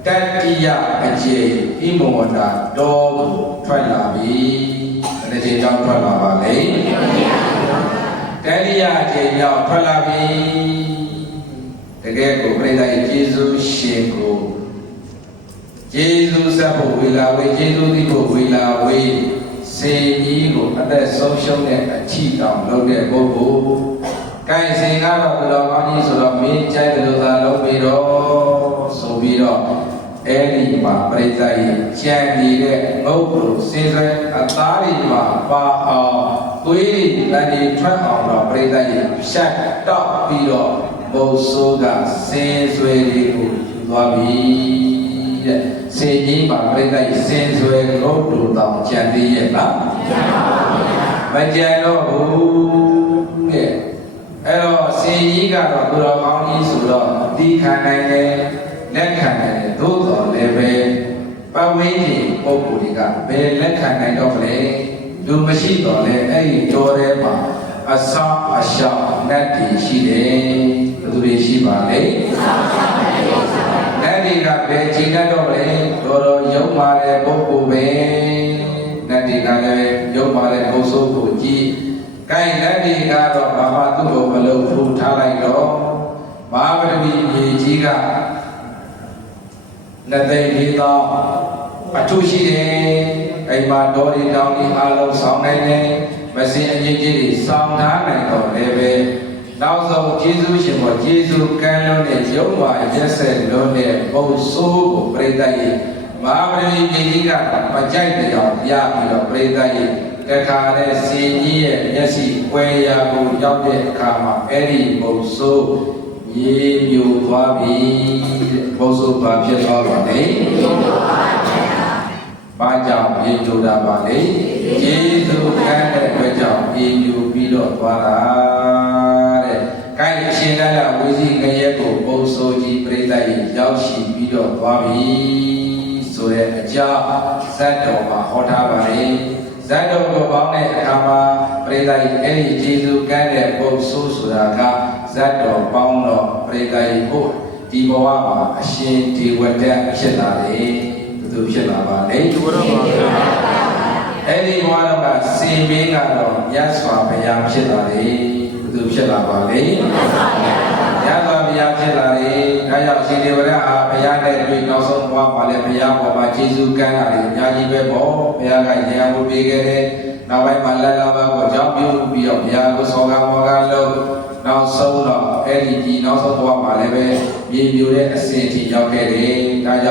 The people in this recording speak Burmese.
Tatiya aje imona dog twalabi ane jauh twalabale Tatiya aje jauh twalabi Dege ko perintah Yesus sheko Yesus sabu wilawe Yesus tibo wilawe Seyi ko ada solution ne achi tam lo ne bobo Kai singa ba lo ani so lo mi chai lo ta lo bi ro so bi ro Eri ma perintah janji le ngau sesai atari ma pa kui lagi tram ma perintah syak tak piro bosoga sesai ribu wabi seji ma perintah sesai ngau tu tam janji ye lah macam lo ke elo seji kalau kurang kau ni sudah di kanan le လက်ခံတယ်သို့တော်လည်းပဲပတ်ဝန်းကျင်ပုဂ္ဂိုလ်တွေကဘယ်လက်ခံနိုင်တော့မလဲလူမရှိတော့လဲအဲ့ဒီကြောထဲမှာအဆောင်အရှောင်နတ်တွေရှိတယ်ဘယ်သူတွေရှိပါလဲနတ်တွေကဘယ်ချိန်တတ်တော့လဲတော်တော်ရုံမာတဲ့ပုဂ္ဂိုလ်ပဲနတ်တွေကလည်းရုံမာတဲ့ပုဂ္ဂိုလ်ကိုကြည့်ကိုင်နတ်တွေကတော့ဘာမှသူ့ကိုမလုပ်ဘူးထားလိုက်တော့မဟာဗရမီမြေကြီးကလက်သိလေးသောအထုရှိတယ်အိမ်မှာတော်ရီတောင်းဒီအားလုံးဆောင်နိုင်တယ်မစင်အကြီးကြီးတွေဆောင်ထားနိုင်တော့လည်းပဲနောက်ဆုံးကျေးဇူးရှင်ပေါ်ကျေးဇူးကမ်းလွန်းတဲ့ရုပ်ဝါရက်ဆက်လွန်းတဲ့ဘုံဆိုးကိုပြိတ္တရဲ့မဟာဗရမီမြေကြီးကမကြိုက်တရားပြပြီးတော့ပြိတ္တရဲ့တခါနဲ့စင်ကြီးရဲ့မျက်စိကွဲရာကိုရောက်တဲ့အခါမှာအဲ့ဒီဘုံဆိုးရေမြူသွားပြီဘုဆိုပါဖြစ်သွားပါလေဘာကြောင့်ရေမြူတာပါလေယေရှုခန်းတဲ့အတွက်ကြောင့်ရေမြူပြီးတော့သွားတာတဲ့ကိုင်းအရှင်ကဝိဇိကရဲ့ကိုဘုဆိုကြီးပြိတ္တရဲ့ရောက်ရှိပြီးတော့သွားပြီဆိုတဲ့အကြောင်းဇတ်တော်မှာဟောထားပါလေဇတ်တော်ကိုပေါင်းတဲ့အခါမှာပြိတ္တရဲ့အဲ့ဒီယေရှုခန်းတဲ့ဘုဆိုဆိုတာကဇတ်တော်ပေါင်းတော့ပြိတ္တရဲ့ဘုဒီဘဝမှာအရှင်ဒီဝတ္တဖြစ်လာတယ်ဘယ်သူဖြစ်လာပါလဲဒီဘဝမှာအဲ့ဒီဘဝတော့ကစင်မင်းကတော့မြတ်စွာဘုရားဖြစ်လာတယ်ဘယ်သူဖြစ်လာပါလဲမြတ်စွာဘုရားဖြစ်လာတယ်ဒါကြောင့်ရှင်ဒီဝရဟာဘုရားနဲ့တွေ့နောက်ဆုံးဘဝမှာလည်းဘုရားပေါ်မှာကျေးဇူးကမ်းတာတွေအများကြီးပဲပေါ့ဘုရားကဉာဏ်ကိုပေးခဲ့တယ်နောက်ပိုင်းမှာလက်လာဘကိုကြောင်းပြုပြီးတော့ဘုရားကိုစောကမောကလို့နောက်ဆုံးတော့အဲ့ဒီနောက်ဆုံးဘဝမှာလည်းပဲမြေပြိုတဲ့အစဉ်အထိရောက်ခဲ့တယ်ဒါကြောင့်